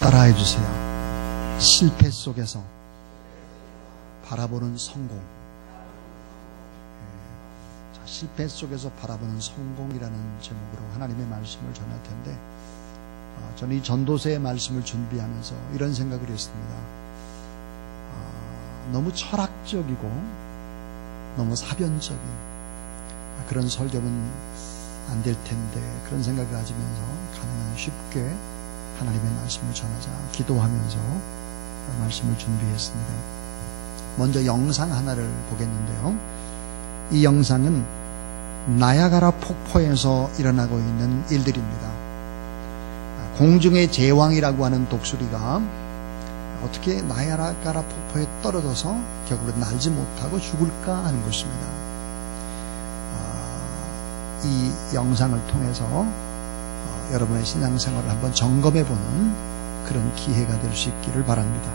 따라해 주세요. 실패 속에서 바라보는 성공. 자, 실패 속에서 바라보는 성공이라는 제목으로 하나님의 말씀을 전할 텐데, 저는 이 전도서의 말씀을 준비하면서 이런 생각을 했습니다. 너무 철학적이고 너무 사변적인 그런 설교는 안 될 텐데, 그런 생각을 가지면서 가능한 쉽게 하나님의 말씀을 전하자 기도하면서 말씀을 준비했습니다. 먼저 영상 하나를 보겠는데요. 이 영상은 나야가라 폭포에서 일어나고 있는 일들입니다. 공중의 제왕이라고 하는 독수리가 어떻게 나야가라 폭포에 떨어져서 결국은 날지 못하고 죽을까 하는 것입니다. 이 영상을 통해서 여러분의 신앙생활을 한번 점검해보는 그런 기회가 될 수 있기를 바랍니다.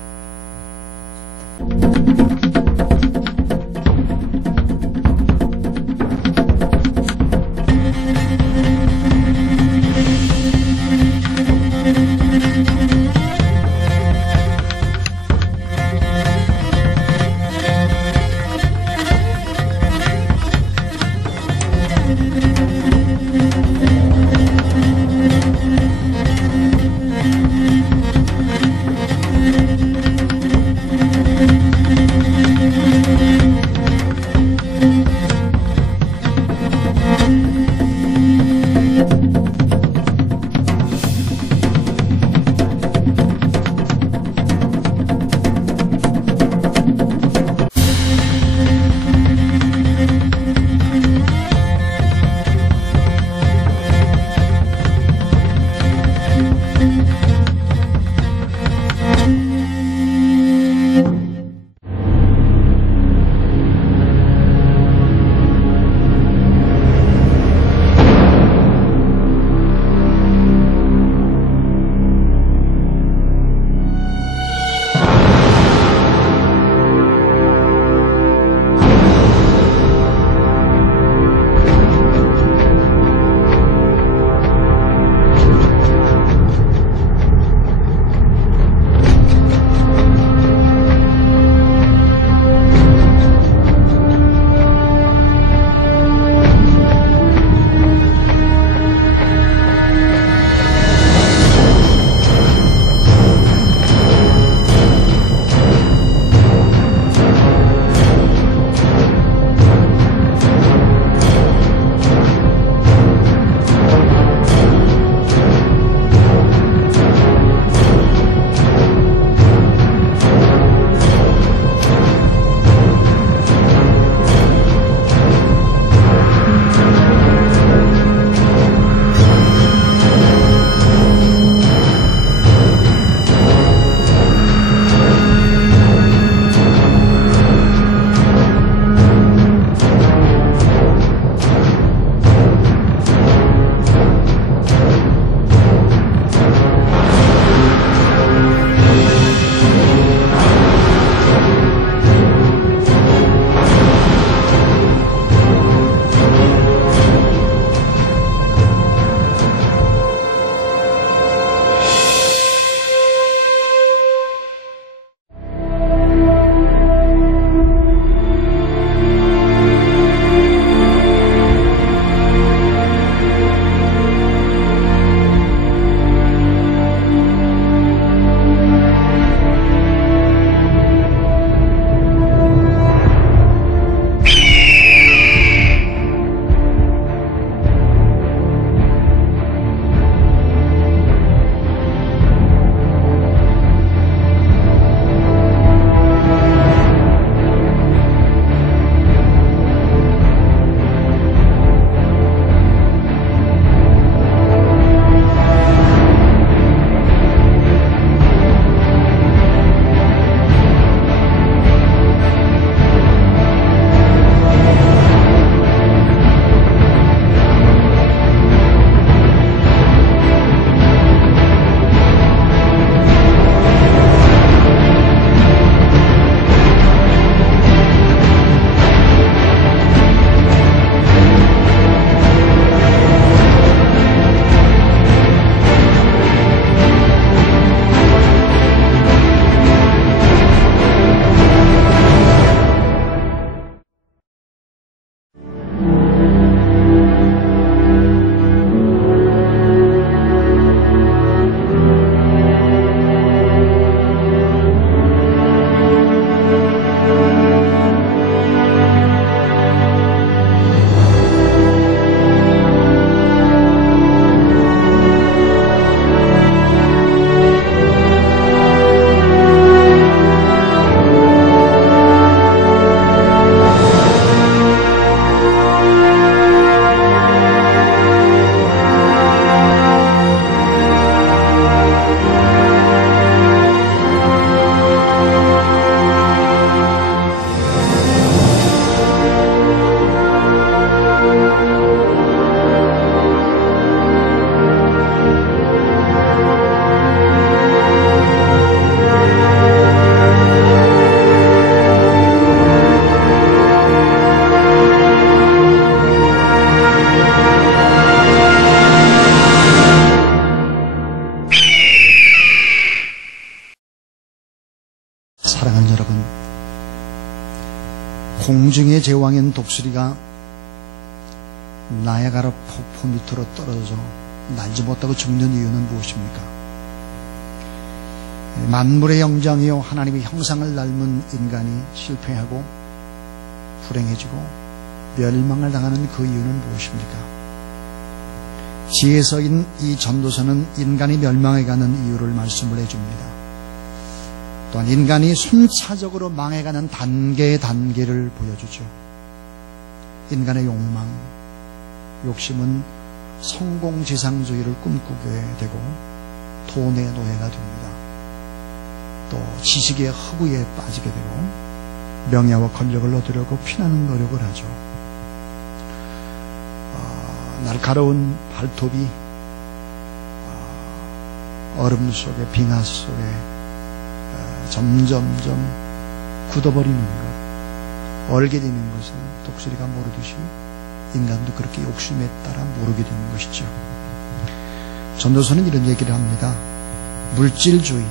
공중의 제왕인 독수리가 나야가라 폭포 밑으로 떨어져 날지 못하고 죽는 이유는 무엇입니까? 만물의 영장이요 하나님의 형상을 닮은 인간이 실패하고 불행해지고 멸망을 당하는 그 이유는 무엇입니까? 지혜서인 이 전도서는 인간이 멸망해가는 이유를 말씀을 해줍니다. 또한 인간이 순차적으로 망해가는 단계를 보여주죠. 인간의 욕망, 욕심은 성공지상주의를 꿈꾸게 되고 돈의 노예가 됩니다. 또 지식의 허구에 빠지게 되고 명예와 권력을 얻으려고 피나는 노력을 하죠. 날카로운 발톱이 얼음 속에 빙하 속에 점점점 굳어버리는 것, 얼게 되는 것을 독수리가 모르듯이 인간도 그렇게 욕심에 따라 모르게 되는 것이죠. 전도서는 이런 얘기를 합니다. 물질주의,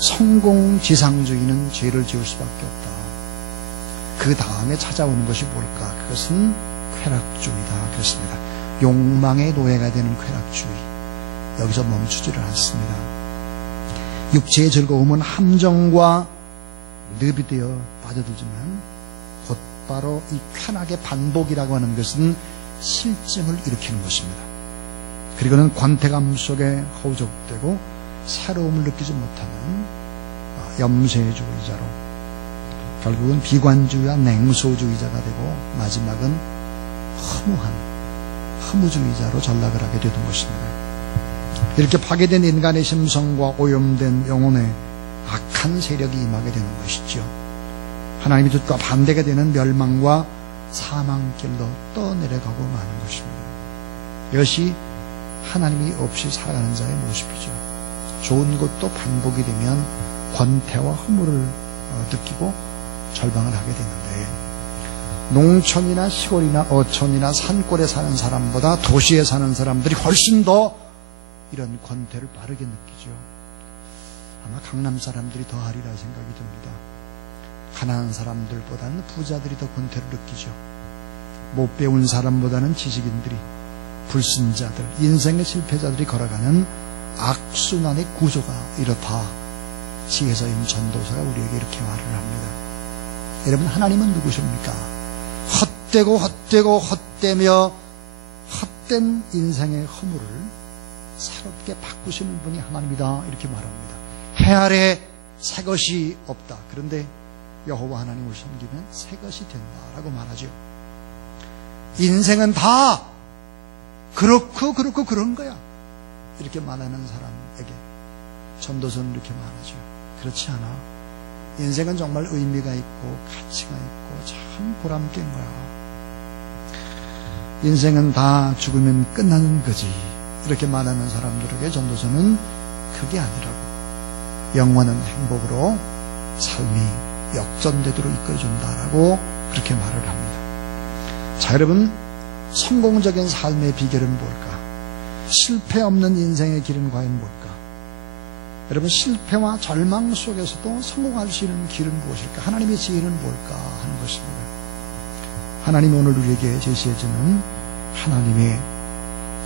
성공지상주의는 죄를 지을 수밖에 없다. 그 다음에 찾아오는 것이 뭘까? 그것은 쾌락주의다. 그렇습니다. 욕망의 노예가 되는 쾌락주의. 여기서 멈추지를 않습니다. 육체의 즐거움은 함정과 늪이 되어 빠져들지만 곧바로 이 쾌락의 반복이라고 하는 것은 실증을 일으키는 것입니다. 그리고는 권태감 속에 허우적대고 새로움을 느끼지 못하는 염세주의자로 결국은 비관주의와 냉소주의자가 되고 마지막은 허무주의자로 전락을 하게 되는 것입니다. 이렇게 파괴된 인간의 심성과 오염된 영혼에 악한 세력이 임하게 되는 것이죠. 하나님의 뜻과 반대가 되는 멸망과 사망길로 떠내려가고 마는 것입니다. 이것이 하나님이 없이 살아가는 자의 모습이죠. 좋은 것도 반복이 되면 권태와 허물을 느끼고 절망을 하게 되는데, 농촌이나 시골이나 어촌이나 산골에 사는 사람보다 도시에 사는 사람들이 훨씬 더 이런 권태를 빠르게 느끼죠. 아마 강남 사람들이 더 하리라 생각이 듭니다. 가난한 사람들보다는 부자들이 더 권태를 느끼죠. 못 배운 사람보다는 지식인들이, 불신자들, 인생의 실패자들이 걸어가는 악순환의 구조가 이렇다. 지혜서인 전도서가 우리에게 이렇게 말을 합니다. 여러분, 하나님은 누구십니까? 헛되며 헛된 인생의 허물을 새롭게 바꾸시는 분이 하나님이다. 이렇게 말합니다. 해 아래 새 것이 없다. 그런데 여호와 하나님을 섬기면 새 것이 된다라고 말하죠. 인생은 다 그렇고 그런 거야. 이렇게 말하는 사람에게 전도서는 이렇게 말하죠. 그렇지 않아. 인생은 정말 의미가 있고 가치가 있고 참 보람된 거야. 인생은 다 죽으면 끝나는 거지. 이렇게 말하는 사람들에게 전도서는 그게 아니라고, 영원한 행복으로 삶이 역전되도록 이끌어준다라고 그렇게 말을 합니다. 자, 여러분, 성공적인 삶의 비결은 뭘까? 실패 없는 인생의 길은 과연 뭘까? 여러분, 실패와 절망 속에서도 성공할 수 있는 길은 무엇일까? 하나님의 지혜는 뭘까 하는 것입니다. 하나님이 오늘 우리에게 제시해주는 하나님의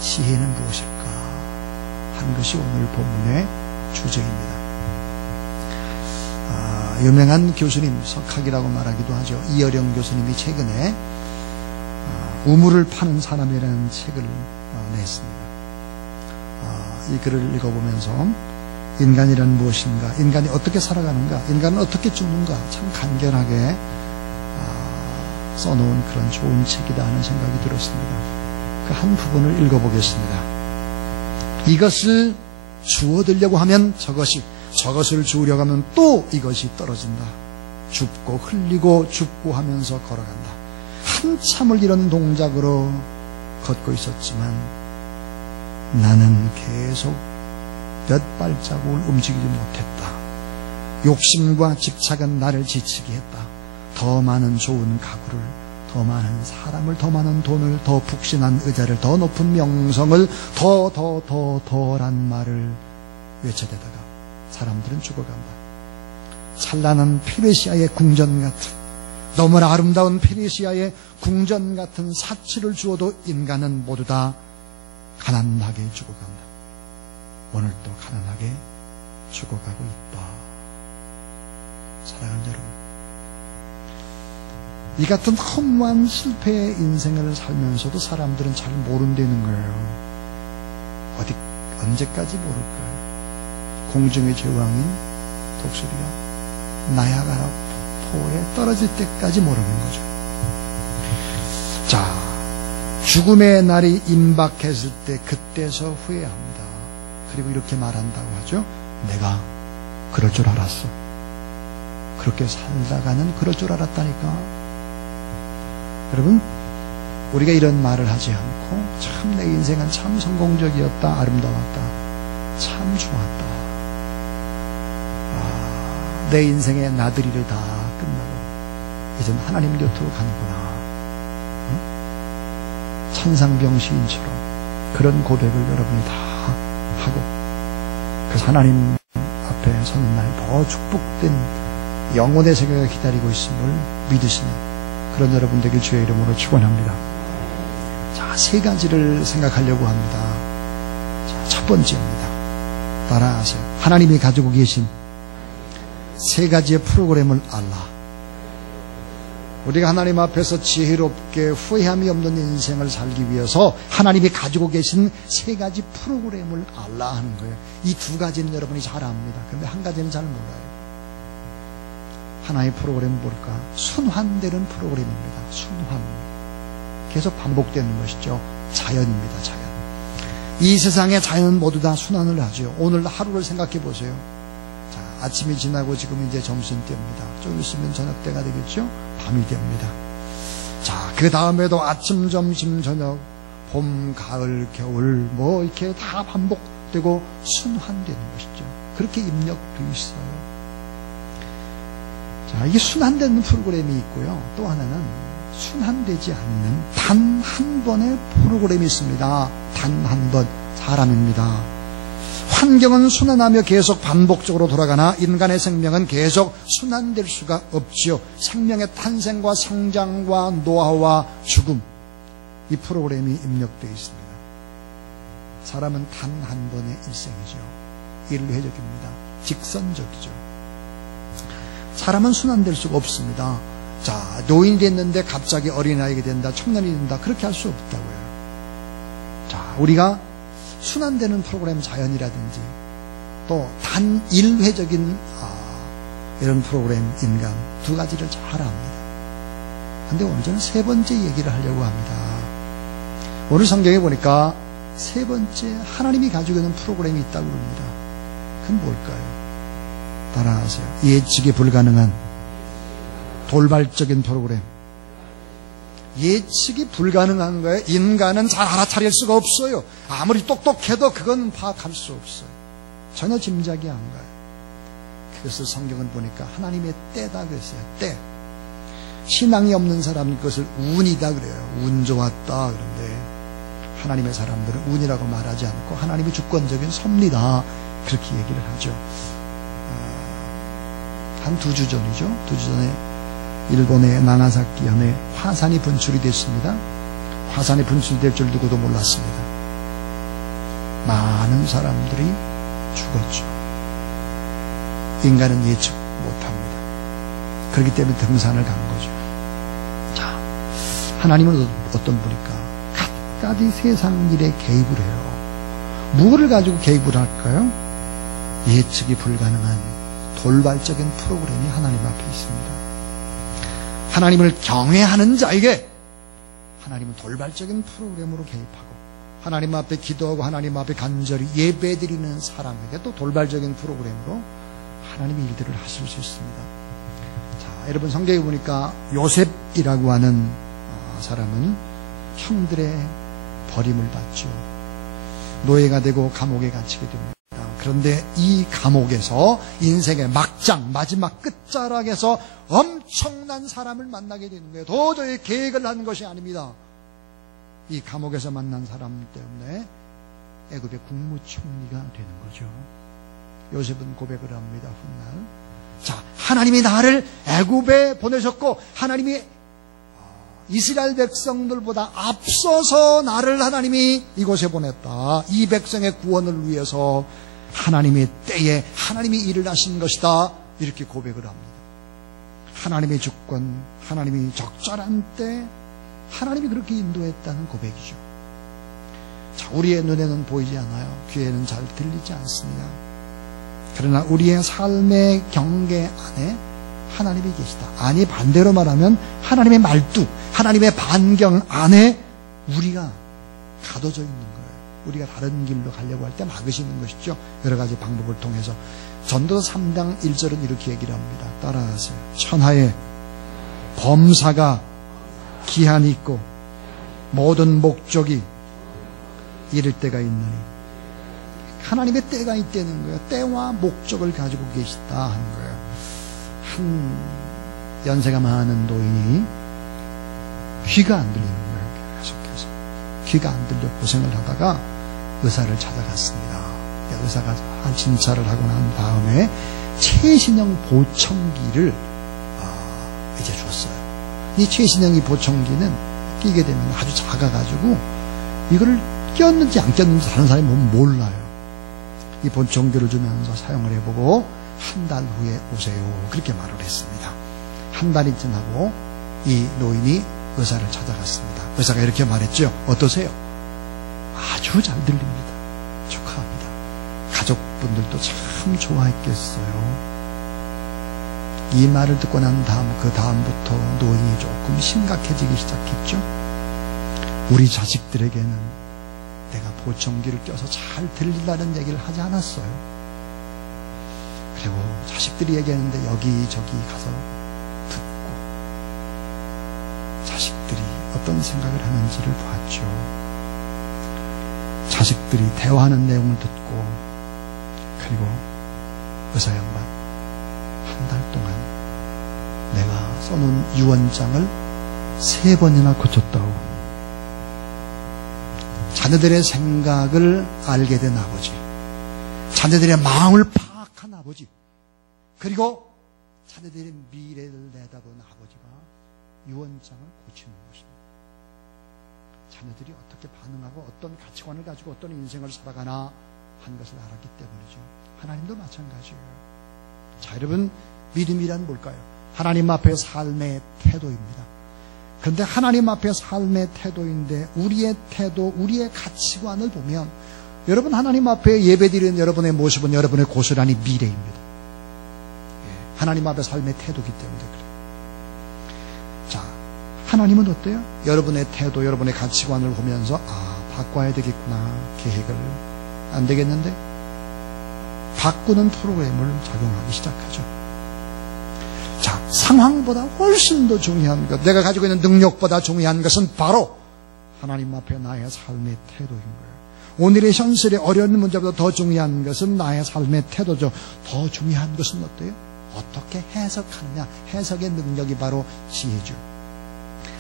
지혜는 무엇일까 하는 것이 오늘 본문의 주제입니다. 유명한 교수님, 석학이라고 말하기도 하죠. 이어령 교수님이 최근에 우물을 파는 사람이라는 책을 냈습니다. 이 글을 읽어보면서 인간이란 무엇인가, 인간이 어떻게 살아가는가, 인간은 어떻게 죽는가, 참 간결하게 써놓은 그런 좋은 책이다 하는 생각이 들었습니다. 그 한 부분을 읽어보겠습니다. 이것을 주워들려고 하면 저것을 주우려고 하면 또 이것이 떨어진다. 줍고 흘리고 줍고 하면서 걸어간다. 한참을 이런 동작으로 걷고 있었지만 나는 계속 몇 발자국을 움직이지 못했다. 욕심과 집착은 나를 지치게 했다. 더 많은 좋은 가구를, 더 많은 사람을, 더 많은 돈을, 더 푹신한 의자를, 더 높은 명성을, 더란 말을 외쳐대다가 사람들은 죽어간다. 찬란한 페르시아의 궁전 같은 너무나 아름다운 페르시아의 궁전 같은 사치를 주어도 인간은 모두 다 가난하게 죽어간다. 오늘도 가난하게 죽어가고 있다. 사랑하는 여러분, 이 같은 허무한 실패의 인생을 살면서도 사람들은 잘 모른다는 거예요. 언제까지 모를까요? 공중의 제왕인 독수리가 나야가라 폭포에 떨어질 때까지 모르는 거죠. 자, 죽음의 날이 임박했을 때 그때서 후회합니다. 그리고 이렇게 말한다고 하죠. 내가 그럴 줄 알았어. 그렇게 살다가는 그럴 줄 알았다니까. 여러분, 우리가 이런 말을 하지 않고 참 내 인생은 참 성공적이었다, 아름다웠다, 참 좋았다, 내 인생의 나들이를 다 끝나고 이젠 하나님 곁으로 가는구나, 천상병 시인처럼 그런 고백을 여러분이 다 하고, 그래서 하나님 앞에 서는 날 더 축복된 영혼의 세계가 기다리고 있음을 믿으시는 그런 여러분 되길 주의 이름으로 축원합니다. 자, 세 가지를 생각하려고 합니다. 자, 첫 번째입니다. 따라하세요. 하나님이 가지고 계신 세 가지의 프로그램을 알라. 우리가 하나님 앞에서 지혜롭게 후회함이 없는 인생을 살기 위해서 하나님이 가지고 계신 세 가지 프로그램을 알라 하는 거예요. 이 두 가지는 여러분이 잘 압니다. 그런데 한 가지는 잘 몰라요. 하나의 프로그램은 뭘까? 순환되는 프로그램입니다. 순환. 계속 반복되는 것이죠. 자연입니다. 자연. 이 세상의 자연은 모두 다 순환을 하죠. 오늘 하루를 생각해 보세요. 자, 아침이 지나고 지금 이제 점심때입니다. 좀 있으면 저녁때가 되겠죠? 밤이 됩니다. 자, 그 다음에도 아침, 점심, 저녁, 봄, 가을, 겨울 뭐 이렇게 다 반복되고 순환되는 것이죠. 그렇게 입력되어 있어요. 자, 이게 순환되는 프로그램이 있고요. 또 하나는 순환되지 않는 단 한 번의 프로그램이 있습니다. 단 한 번. 사람입니다. 환경은 순환하며 계속 반복적으로 돌아가나 인간의 생명은 계속 순환될 수가 없지요. 생명의 탄생과 성장과 노화와 죽음, 이 프로그램이 입력되어 있습니다. 사람은 단 한 번의 일생이죠. 일회적입니다. 직선적이죠. 사람은 순환될 수가 없습니다. 자, 노인이 됐는데 갑자기 어린아이가 된다, 청년이 된다, 그렇게 할 수 없다고요. 자, 우리가 순환되는 프로그램 자연이라든지 또 단일회적인 이런 프로그램 인간, 두 가지를 잘 압니다. 그런데 오늘 저는 세 번째 얘기를 하려고 합니다. 오늘 성경에 보니까 세 번째 하나님이 가지고 있는 프로그램이 있다고 합니다. 그건 뭘까요? 따라하세요. 예측이 불가능한 돌발적인 프로그램. 예측이 불가능한 거예요. 인간은 잘 알아차릴 수가 없어요. 아무리 똑똑해도 그건 파악할 수 없어요. 전혀 짐작이 안 가요. 그것을 성경을 보니까 하나님의 때다 그랬어요. 때. 신앙이 없는 사람은 그것을 운이다 그래요. 운 좋았다. 그런데 하나님의 사람들은 운이라고 말하지 않고 하나님의 주권적인 섭리다, 그렇게 얘기를 하죠. 한 2주 전이죠. 2주 전에 일본의 나가사키 현에 화산이 분출이 됐습니다. 화산이 분출될 줄 누구도 몰랐습니다. 많은 사람들이 죽었죠. 인간은 예측 못합니다. 그렇기 때문에 등산을 간 거죠. 자, 하나님은 어떤 분일까? 갖가지 세상 일에 개입을 해요. 무엇을 가지고 개입을 할까요? 예측이 불가능한 돌발적인 프로그램이 하나님 앞에 있습니다. 하나님을 경외하는 자에게 하나님은 돌발적인 프로그램으로 개입하고, 하나님 앞에 기도하고 하나님 앞에 간절히 예배드리는 사람에게 또 돌발적인 프로그램으로 하나님의 일들을 하실 수 있습니다. 자, 여러분 성경에 보니까 요셉이라고 하는 사람은 형들의 버림을 받죠. 노예가 되고 감옥에 갇히게 됩니다. 그런데 이 감옥에서 인생의 막장, 마지막 끝자락에서 엄청난 사람을 만나게 되는 거예요. 도저히 계획을 하는 것이 아닙니다. 이 감옥에서 만난 사람 때문에 애굽의 국무총리가 되는 거죠. 요셉은 고백을 합니다. 훗날. 자, 하나님이 나를 애굽에 보내셨고 하나님이 이스라엘 백성들보다 앞서서 나를 하나님이 이곳에 보냈다. 이 백성의 구원을 위해서 하나님의 때에 하나님이 일을 하신 것이다. 이렇게 고백을 합니다. 하나님의 주권, 하나님이 적절한 때 하나님이 그렇게 인도했다는 고백이죠. 자, 우리의 눈에는 보이지 않아요. 귀에는 잘 들리지 않습니다. 그러나 우리의 삶의 경계 안에 하나님이 계시다. 아니, 반대로 말하면 하나님의 말뚝, 하나님의 반경 안에 우리가 가둬져 있는 거예요. 우리가 다른 길로 가려고 할 때 막으시는 것이죠. 여러 가지 방법을 통해서. 전도서 3장 1절은 이렇게 얘기를 합니다. 따라하세요. 천하에 범사가 기한이 있고 모든 목적이 이를 때가 있느니, 하나님의 때가 있다는 거예요. 때와 목적을 가지고 계시다 하는 거예요. 한 연세가 많은 노인이 귀가 안 들리는 거예요. 계속해서 귀가 안 들려 고생을 하다가 의사를 찾아갔습니다. 의사가 진찰을 하고 난 다음에 최신형 보청기를 이제 줬어요. 이 최신형이 보청기는 끼게 되면 아주 작아가지고 이거를 꼈는지 안 꼈는지 다른 사람이 보면 몰라요. 이 보청기를 주면서 사용을 해보고 한 달 후에 오세요. 그렇게 말을 했습니다. 한 달이 지나고 이 노인이 의사를 찾아갔습니다. 의사가 이렇게 말했죠. 어떠세요? 아주 잘 들립니다. 축하합니다. 가족분들도 참 좋아했겠어요. 이 말을 듣고 난 그 다음부터 노인이 조금 심각해지기 시작했죠. 우리 자식들에게는 내가 보청기를 껴서 잘 들린다는 얘기를 하지 않았어요. 그리고 자식들이 얘기하는데 여기저기 가서 듣고 자식들이 어떤 생각을 하는지를 봤죠. 자식들이 대화하는 내용을 듣고, 그리고 의사 양반 한 달 동안 내가 써놓은 유언장을 3번이나 고쳤다고. 자녀들의 생각을 알게 된 아버지, 자녀들의 마음을 파악한 아버지, 그리고 자녀들의 미래를 내다본 아버지가 유언장을 고치는 것입니다. 자녀들이 어떻게 반응하고 어떤 가치관을 가지고 어떤 인생을 살아가나 한 것을 알았기 때문이죠. 하나님도 마찬가지예요. 자, 여러분, 믿음이란 뭘까요? 하나님 앞에 삶의 태도입니다. 그런데 하나님 앞에 삶의 태도인데 우리의 태도, 우리의 가치관을 보면 여러분, 하나님 앞에 예배드리는 여러분의 모습은 여러분의 고스란히 미래입니다. 하나님 앞에 삶의 태도이기 때문에 그래요. 자, 하나님은 어때요? 여러분의 태도, 여러분의 가치관을 보면서 바꿔야 되겠구나, 계획을. 안 되겠는데? 바꾸는 프로그램을 작용하기 시작하죠. 자, 상황보다 훨씬 더 중요한 것, 내가 가지고 있는 능력보다 중요한 것은 바로 하나님 앞에 나의 삶의 태도인 거예요. 오늘의 현실의 어려운 문제보다 더 중요한 것은 나의 삶의 태도죠. 더 중요한 것은 어때요? 어떻게 해석하느냐. 해석의 능력이 바로 지혜죠.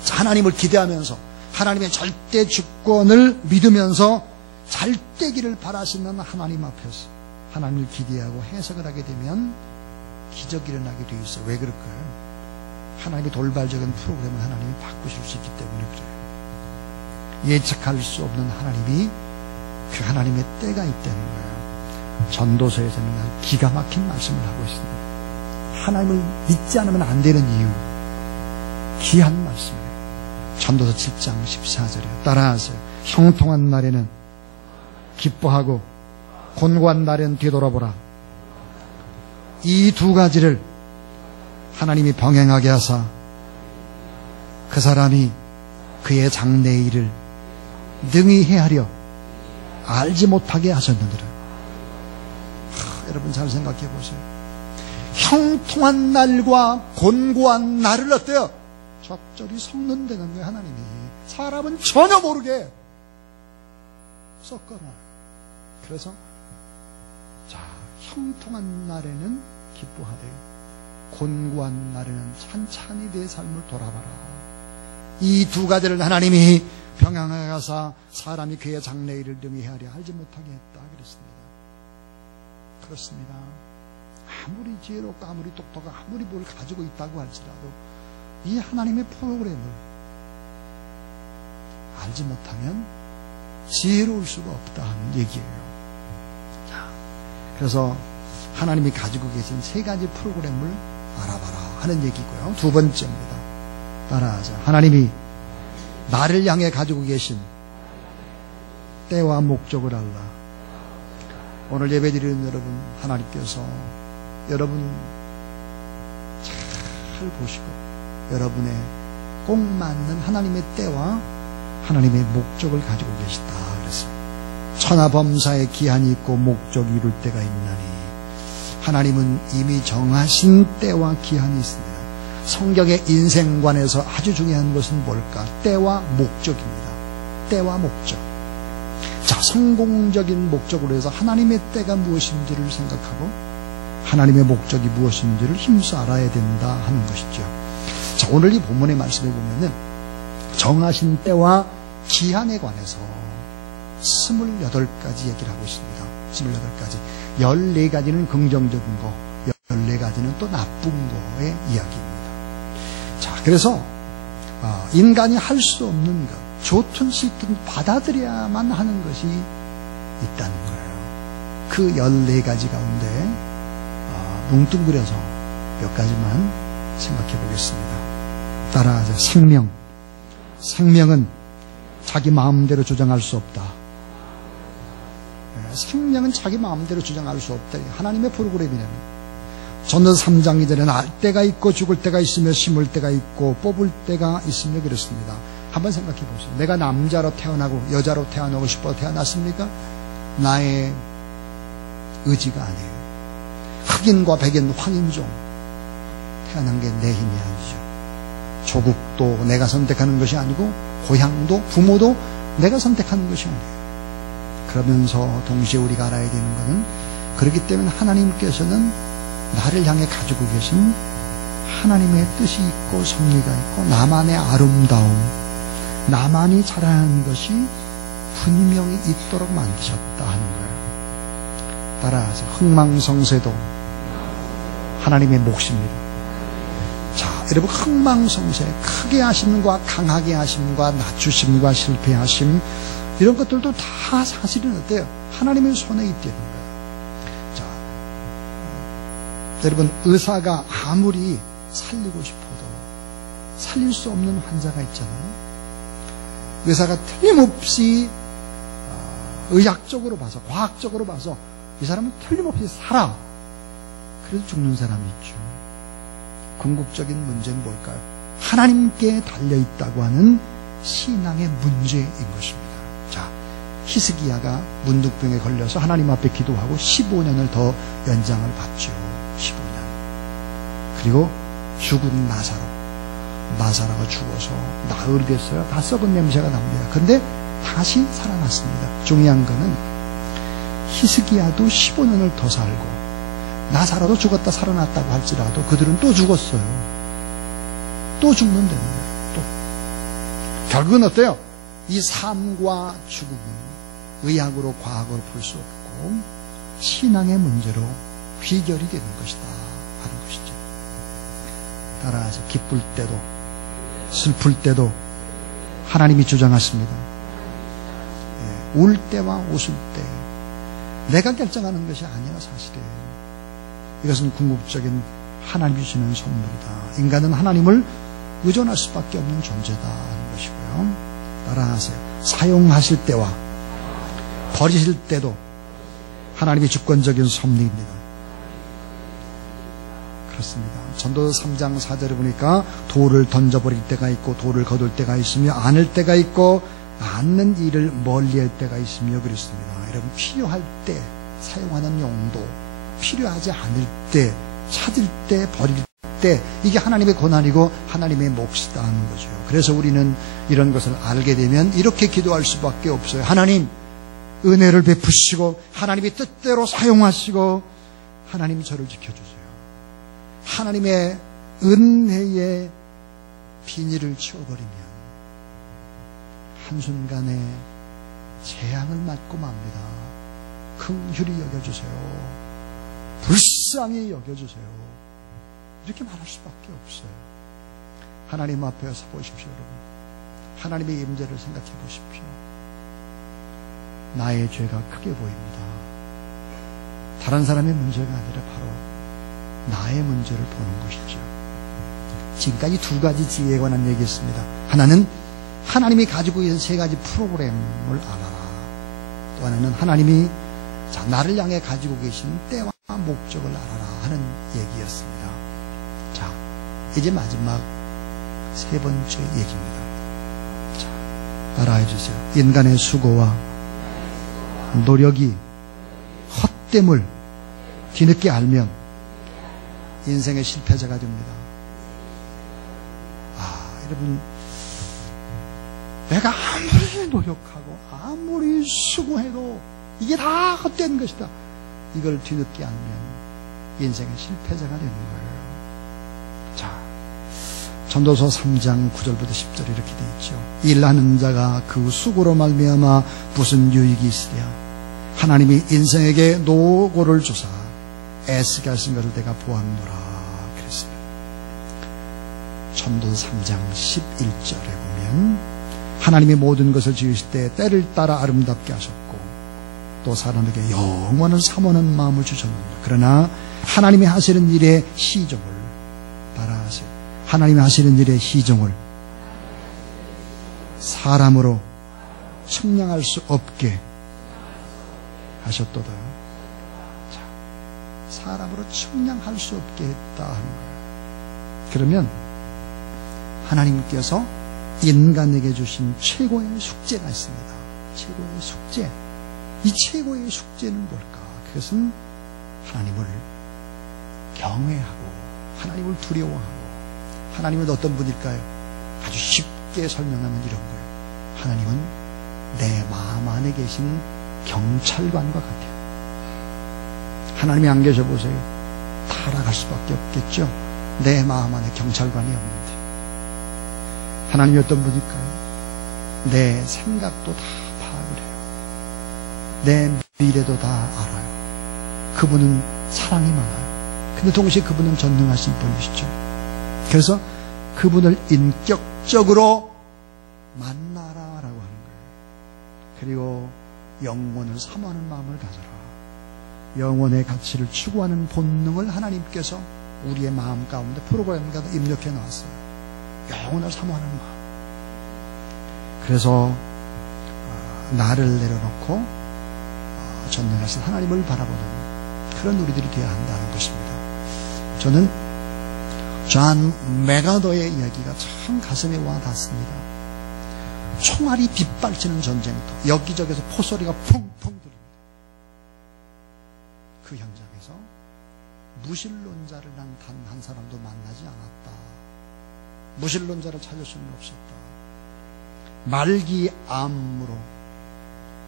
자, 하나님을 기대하면서 하나님의 절대 주권을 믿으면서 잘 되기를 바라시는 하나님 앞에서 하나님을 기대하고 해석을 하게 되면 기적이 일어나게 되어 있어요. 왜 그럴까요? 하나님의 돌발적인 프로그램을 하나님이 바꾸실 수 있기 때문에 그래요. 예측할 수 없는 하나님이, 그 하나님의 때가 있다는 거예요. 전도서에서는 기가 막힌 말씀을 하고 있습니다. 하나님을 믿지 않으면 안 되는 이유, 귀한 말씀이에요. 전도서 7장 14절이에요. 따라하세요. 형통한 날에는 기뻐하고 곤고한 날에는 뒤돌아보라. 이 두 가지를 하나님이 병행하게 하사 그 사람이 그의 장래의 일을 능히 헤아려 알지 못하게 하셨느니라. 여러분 잘 생각해 보세요. 형통한 날과 곤고한 날을 어때요? 적절히 섞는다는 거예요. 하나님이. 사람은 전혀 모르게 섞어놔요. 그래서 자, 형통한 날에는 기뻐하되 곤고한 날에는 찬찬히 내 삶을 돌아봐라. 이 두 가지를 하나님이 병행하사 사람이 그의 장래일을 능히 헤아려 알지 못하게 했다 그랬습니다. 그렇습니다. 아무리 지혜롭고 아무리 똑똑하고 아무리 뭘 가지고 있다고 할지라도 이 하나님의 프로그램을 알지 못하면 지혜로울 수가 없다 하는 얘기예요. 자, 그래서 하나님이 가지고 계신 세 가지 프로그램을 알아봐라 하는 얘기고요. 두 번째입니다. 따라하자. 하나님이 나를 향해 가지고 계신 때와 목적을 알라. 오늘 예배드리는 여러분, 하나님께서 여러분 잘 보시고 여러분의 꼭 맞는 하나님의 때와 하나님의 목적을 가지고 계시다 그랬어요. 천하범사에 기한이 있고 목적이 이룰 때가 있나니 하나님은 이미 정하신 때와 기한이 있습니다. 성경의 인생관에서 아주 중요한 것은 뭘까? 때와 목적입니다. 때와 목적. 자, 성공적인 목적으로 해서 하나님의 때가 무엇인지를 생각하고 하나님의 목적이 무엇인지를 힘써 알아야 된다 하는 것이죠. 자, 오늘 이 본문의 말씀에 보면은 정하신 때와 기한에 관해서 28가지 얘기를 하고 있습니다. 28가지. 14가지는 긍정적인 거, 14가지는 또 나쁜 거의 이야기입니다. 자, 그래서 인간이 할 수 없는 것, 좋든 싫든 받아들여야만 하는 것이 있다는 거예요. 그 14가지 가운데 뭉뚱그려서 몇 가지만 생각해 보겠습니다. 따라하자. 생명. 생명은 자기 마음대로 주장할 수 없다. 생명은 자기 마음대로 주장할 수 없다. 하나님의 프로그램이랍니다. 전도 3장 이전에 날 때가 있고 죽을 때가 있으며 심을 때가 있고 뽑을 때가 있으며 그렇습니다. 한번 생각해 보세요. 내가 남자로 태어나고 여자로 태어나고 싶어 태어났습니까? 나의 의지가 아니에요. 흑인과 백인, 황인종 태어난 게 내 힘이 아니죠. 조국도 내가 선택하는 것이 아니고 고향도 부모도 내가 선택하는 것이 아니에요. 그러면서 동시에 우리가 알아야 되는 것은 그렇기 때문에 하나님께서는 나를 향해 가지고 계신 하나님의 뜻이 있고 섭리가 있고 나만의 아름다움, 나만이 자라는 것이 분명히 있도록 만드셨다 하는 거예요. 따라서 흥망성쇠도 하나님의 몫입니다. 자, 여러분, 흥망성쇠, 크게 하심과 강하게 하심과 낮추심과 실패하심, 이런 것들도 다 사실은 어때요? 하나님의 손에 있다는 거예요. 자, 여러분, 의사가 아무리 살리고 싶어도 살릴 수 없는 환자가 있잖아요. 의사가 틀림없이 의학적으로 봐서, 과학적으로 봐서 이 사람은 틀림없이 살아. 그래서 죽는 사람이 있죠. 궁극적인 문제는 뭘까요? 하나님께 달려있다고 하는 신앙의 문제인 것입니다. 자, 히스기야가 문둥병에 걸려서 하나님 앞에 기도하고 15년을 더 연장을 받죠. 15년. 그리고 죽은 나사로가 죽어서 나흘이 됐어요. 다 썩은 냄새가 납니다. 그런데 다시 살아났습니다. 중요한 거는 히스기야도 15년을 더 살고 나사로도 죽었다 살아났다고 할지라도 그들은 또 죽었어요. 또 죽는 되는 거예요. 또. 결국은 어때요? 이 삶과 죽음은 의학으로 과학으로 풀 수 없고 신앙의 문제로 귀결이 되는 것이다 하는 것이죠. 따라서 기쁠 때도 슬플 때도 하나님이 주장하십니다. 울 때와 웃을 때 내가 결정하는 것이 아니라 사실은 이것은 궁극적인 하나님이 주시는 선물이다. 인간은 하나님을 의존할 수밖에 없는 존재다 하는 것이고요. 따라하세요. 사용하실 때와 버리실 때도 하나님의 주권적인 섭리입니다. 그렇습니다. 전도서 3장 4절에 보니까 돌을 던져버릴 때가 있고 돌을 거둘 때가 있으며 안을 때가 있고 않는 일을 멀리할 때가 있으며 그렇습니다. 여러분, 필요할 때 사용하는 용도, 필요하지 않을 때, 찾을 때, 버릴 때, 이게 하나님의 고난이고 하나님의 몫이다 하는 거죠. 그래서 우리는 이런 것을 알게 되면 이렇게 기도할 수밖에 없어요. 하나님, 은혜를 베푸시고 하나님의 뜻대로 사용하시고 하나님 저를 지켜주세요. 하나님의 은혜의 비닐을 치워버리면 한순간에 재앙을 맞고 맙니다. 긍휼히 여겨주세요. 불쌍히 여겨주세요. 이렇게 말할 수밖에 없어요. 하나님 앞에 서 보십시오, 여러분. 하나님의 임재를 생각해 보십시오. 나의 죄가 크게 보입니다. 다른 사람의 문제가 아니라 바로 나의 문제를 보는 것이죠. 지금까지 두 가지 지혜에 관한 얘기했습니다. 하나는 하나님이 가지고 있는 세 가지 프로그램을 알아라. 또 하나는 하나님이 나를 향해 가지고 계신 때와 목적을 알아라 하는 얘기였습니다. 자, 이제 마지막 세 번째 얘기입니다. 자, 따라해 주세요. 인간의 수고와 노력이 헛됨을 뒤늦게 알면 인생의 실패자가 됩니다. 여러분, 내가 아무리 노력하고 아무리 수고해도 이게 다 헛된 것이다. 이걸 뒤늦게 알면 인생의 실패자가 되는 거예요. 자, 전도서 3장 9절부터 10절 이렇게 되어 있죠. 일하는 자가 그 수고로 말미암아 무슨 유익이 있으랴. 하나님이 인생에게 노고를 주사 애쓰게 하신 것을 내가 보았노라 그랬습니다. 전도서 3장 11절에 보면 하나님이 모든 것을 지으실 때 때를 따라 아름답게 하셨고 또 사람에게 영원을 사모하는 마음을 주셨느니라. 그러나 하나님이 하시는 일의 시종을 따라하세요. 하나님이 하시는 일의 시종을 사람으로 측량할 수 없게 하셨도다. 자, 사람으로 측량할 수 없게 했다 하는 거예요. 그러면 하나님께서 인간에게 주신 최고의 숙제가 있습니다. 최고의 숙제. 이 최고의 숙제는 뭘까? 그것은 하나님을 경외하고 하나님을 두려워하고. 하나님은 어떤 분일까요? 아주 쉽게 설명하면 이런 거예요. 하나님은 내 마음 안에 계신 경찰관과 같아요. 하나님이 안 계셔 보세요. 타락할 수밖에 없겠죠. 내 마음 안에 경찰관이 없는데. 하나님이 어떤 분일까요? 내 생각도 다 파악을 해요. 내 미래도 다 알아요. 그분은 사랑이 많아요. 근데 동시에 그분은 전능하신 분이시죠. 그래서 그분을 인격적으로 만나라라고 하는 거예요. 그리고 영혼을 사모하는 마음을 가져라. 영혼의 가치를 추구하는 본능을 하나님께서 우리의 마음 가운데 프로그램 가운데 입력해 놨어요. 영혼을 사모하는 마음. 그래서 나를 내려놓고 전능하신 하나님을 바라보는 그런 우리들이 되어야 한다는 것입니다. 저는 존 맥아더의 이야기가 참 가슴에 와 닿습니다. 총알이 빗발치는 전쟁터, 여기저기서 포소리가 펑펑 들립니다. 그 현장에서 무신론자를 난 단 한 사람도 만나지 않았다. 무신론자를 찾을 수는 없었다. 말기암으로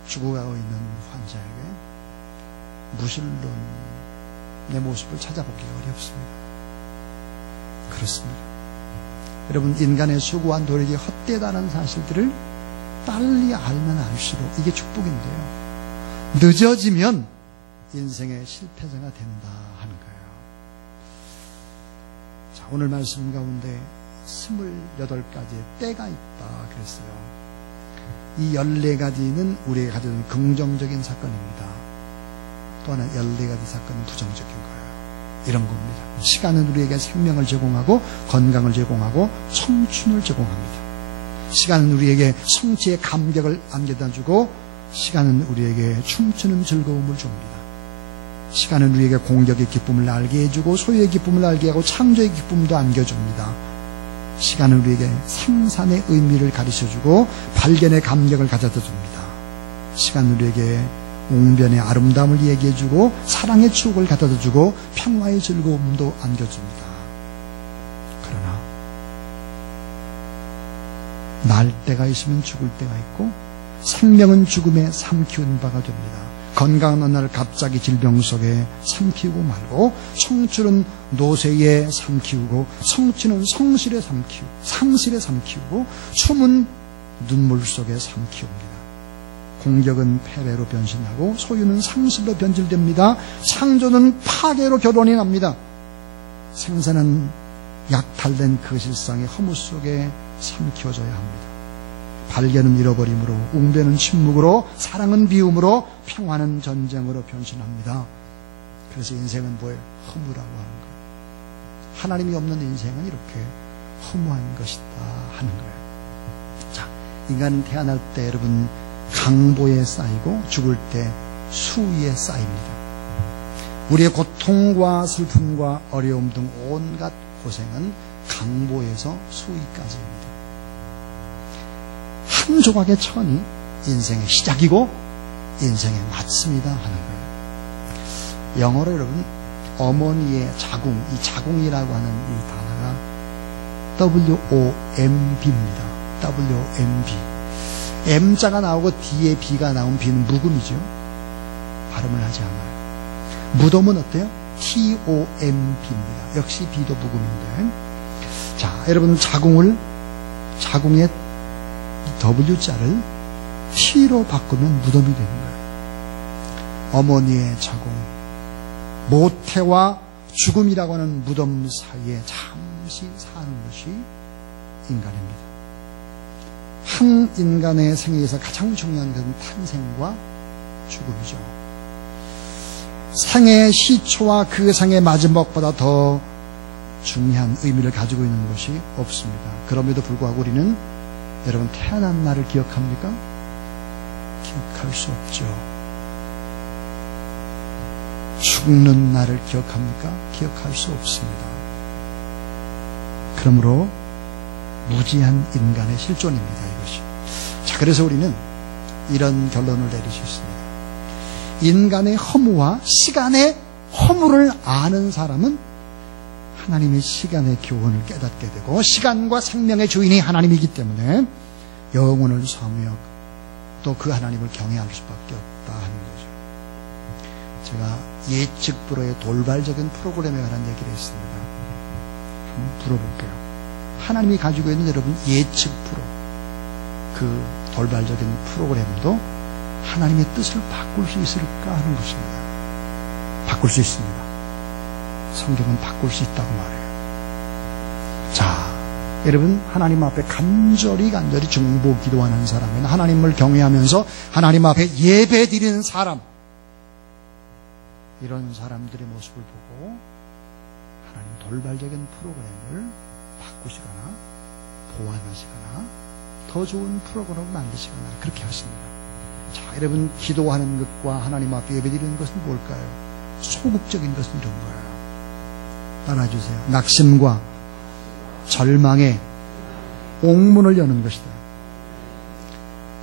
죽어가고 있는 환자에게 무신론의 모습을 찾아보기가 어렵습니다. 그렇습니다. 여러분, 인간의 수고와 노력이 헛되다는 사실들을 빨리 알면 알수록 이게 축복인데요. 늦어지면 인생의 실패자가 된다 하는 거예요. 자, 오늘 말씀 가운데 28가지의 때가 있다 그랬어요. 이 14가지는 우리에게 가져온 긍정적인 사건입니다. 또 하나 14가지 사건은 부정적인 거예요. 이런 겁니다. 시간은 우리에게 생명을 제공하고 건강을 제공하고 청춘을 제공합니다. 시간은 우리에게 성취의 감격을 안겨다주고 시간은 우리에게 춤추는 즐거움을 줍니다. 시간은 우리에게 공격의 기쁨을 알게 해주고 소유의 기쁨을 알게 하고 창조의 기쁨도 안겨줍니다. 시간은 우리에게 생산의 의미를 가르쳐주고 발견의 감격을 가져다줍니다. 시간은 우리에게 웅변의 아름다움을 얘기해주고 사랑의 추억을 가져다주고 평화의 즐거움도 안겨줍니다. 그러나 날 때가 있으면 죽을 때가 있고 생명은 죽음에 삼키운 바가 됩니다. 건강한 어느 날 갑자기 질병 속에 삼키우고 말고 청춘은 노쇠에 삼키우고 성취는 성실에 삼키우고 상실에 삼키우고 춤은 눈물 속에 삼키웁니다. 공격은 패배로 변신하고 소유는 상실로 변질됩니다. 창조는 파괴로 결론이 납니다. 생사는 약탈된 그 실상의 허무 속에 삼켜져야 합니다. 발견은 잃어버림으로, 웅변은 침묵으로, 사랑은 비움으로, 평화는 전쟁으로 변신합니다. 그래서 인생은 뭐예요? 허무라고 하는 거예요. 하나님이 없는 인생은 이렇게 허무한 것이다 하는 거예요. 자, 인간은 태어날 때 여러분 강보에 쌓이고 죽을 때 수위에 쌓입니다. 우리의 고통과 슬픔과 어려움 등 온갖 고생은 강보에서 수위까지입니다. 한 조각의 천이 인생의 시작이고 인생의 마침이다 하는 거예요. 영어로 여러분 어머니의 자궁, 이 자궁이라고 하는 이 단어가 WOMB입니다. WOMB. M자가 나오고 D에 B가 나온 B는 묵음이죠. 발음을 하지 않아요. 무덤은 어때요? TOMB입니다. 역시 B도 묵음인데. 자, 여러분 자궁의 W자를 T로 바꾸면 무덤이 되는 거예요. 어머니의 자궁, 모태와 죽음이라고 하는 무덤 사이에 잠시 사는 것이 인간입니다. 한 인간의 생애에서 가장 중요한 것은 탄생과 죽음이죠. 생의 시초와 그 생의 마지막보다 더 중요한 의미를 가지고 있는 것이 없습니다. 그럼에도 불구하고 우리는 여러분 태어난 날을 기억합니까? 기억할 수 없죠. 죽는 날을 기억합니까? 기억할 수 없습니다. 그러므로 무지한 인간의 실존입니다, 이것이. 자, 그래서 우리는 이런 결론을 내릴 수 있습니다. 인간의 허무와 시간의 허무를 아는 사람은 하나님의 시간의 교훈을 깨닫게 되고 시간과 생명의 주인이 하나님이기 때문에 영혼을 섬여 또 그 하나님을 경외할 수밖에 없다 하는 거죠. 제가 예측 불허의 돌발적인 프로그램에 관한 얘기를 했습니다. 한번 물어볼게요. 하나님이 가지고 있는 여러분 예측 프로, 그 돌발적인 프로그램도 하나님의 뜻을 바꿀 수 있을까 하는 것입니다. 바꿀 수 있습니다. 성경은 바꿀 수 있다고 말해요. 자, 여러분 하나님 앞에 간절히 중보 기도하는 사람은 하나님을 경외하면서 하나님 앞에 예배 드리는 사람, 이런 사람들의 모습을 보고 하나님 돌발적인 프로그램을 바꾸시거나 보완하시거나 더 좋은 프로그램을 만드시거나 그렇게 하십니다. 자, 여러분 기도하는 것과 하나님 앞에 예배드리는 것은 뭘까요? 소극적인 것은 이런 거예요. 따라주세요. 낙심과 절망의 옥문을 여는 것이다.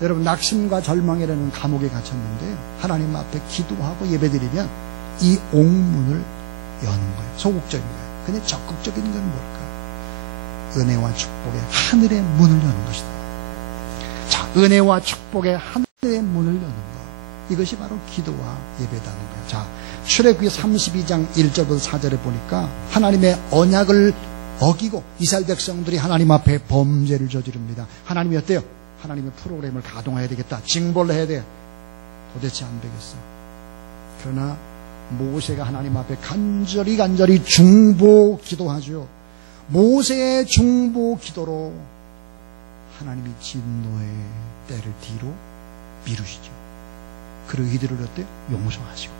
여러분 낙심과 절망이라는 감옥에 갇혔는데 하나님 앞에 기도하고 예배드리면 이 옥문을 여는 거예요. 소극적인 거예요. 근데 적극적인 건 뭘까요? 은혜와 축복의 하늘의 문을 여는 것이다. 자, 은혜와 축복의 하늘의 문을 여는 것, 이것이 바로 기도와 예배다는 거예요. 자, 출애굽기 32장 1절부터 4절에 보니까 하나님의 언약을 어기고 이스라엘 백성들이 하나님 앞에 범죄를 저지릅니다. 하나님이 어때요? 하나님의 프로그램을 가동해야 되겠다, 징벌을 해야 돼. 도대체 안 되겠어. 그러나 모세가 하나님 앞에 간절히 중보 기도하죠. 모세의 중보 기도로 하나님이 진노의 때를 뒤로 미루시죠. 그리고 이들을 어때? 용서하시고,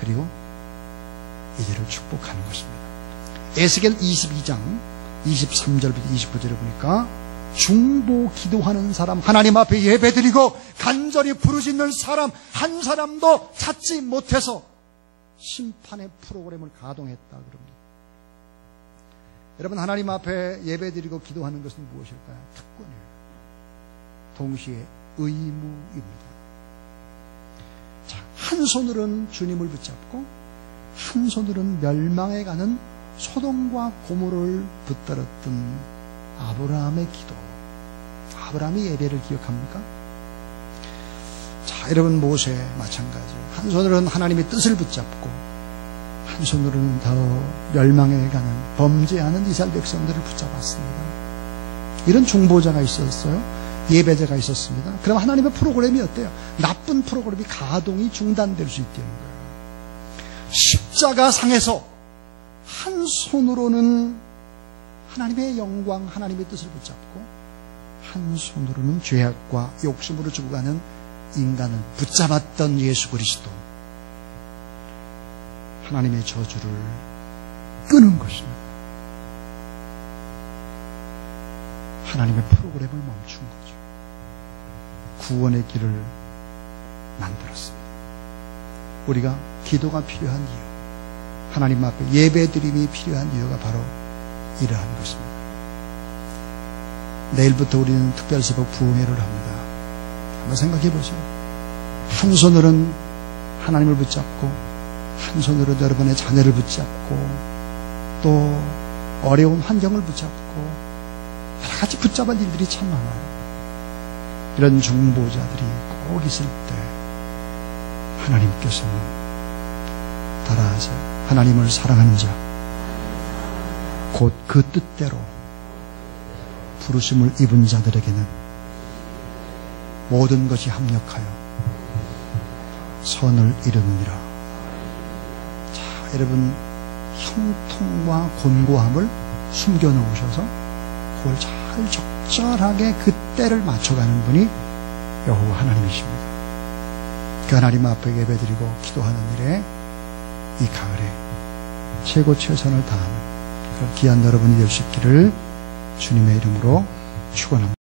그리고 이들을 축복하는 것입니다. 에스겔 22장 23절부터 29절에 보니까 중보 기도하는 사람, 하나님 앞에 예배드리고 간절히 부르짖는 사람 한 사람도 찾지 못해서 심판의 프로그램을 가동했다 그럽니다. 여러분 하나님 앞에 예배드리고 기도하는 것은 무엇일까요? 특권이에요. 동시에 의무입니다. 자, 한 손으로는 주님을 붙잡고 한 손으로는 멸망해 가는 소돔과 고모를 붙들었던 아브라함의 기도, 아브라함의 예배를 기억합니까? 자, 여러분 모세 마찬가지. 한 손으로는 하나님의 뜻을 붙잡고 한 손으로는 더 멸망해 가는 범죄하는 이스라엘 백성들을 붙잡았습니다. 이런 중보자가 있었어요. 예배제가 있었습니다. 그럼 하나님의 프로그램이 어때요? 나쁜 프로그램이 가동이 중단될 수 있다는 거예요. 십자가 상에서 한 손으로는 하나님의 영광, 하나님의 뜻을 붙잡고 한 손으로는 죄악과 욕심으로 죽어가는 인간을 붙잡았던 예수 그리스도, 하나님의 저주를 끄는 것입니다. 하나님의 프로그램을 멈춘 거죠. 구원의 길을 만들었습니다. 우리가 기도가 필요한 이유, 하나님 앞에 예배드림이 필요한 이유가 바로 이러한 것입니다. 내일부터 우리는 특별새벽 부흥회를 합니다. 한번 생각해 보세요. 한 손으로는 하나님을 붙잡고, 한 손으로 여러분의 자녀를 붙잡고, 또 어려운 환경을 붙잡고, 여러 가지 붙잡을 일들이 참 많아요. 이런 중보자들이 꼭 있을 때 하나님께서는 따라하세요. 하나님을 사랑하는 자, 곧 그 뜻대로 부르심을 입은 자들에게는 모든 것이 합력하여 선을 이루느니라. 자, 여러분, 형통과 곤고함을 숨겨놓으셔서 그걸 잘 적절하게 그 때를 맞춰가는 분이 여호와 하나님이십니다. 그 하나님 앞에 예배드리고 기도하는 일에 이 가을에 최고 최선을 다하는 그런 귀한 여러분이 될 수 있기를 주님의 이름으로 축원합니다.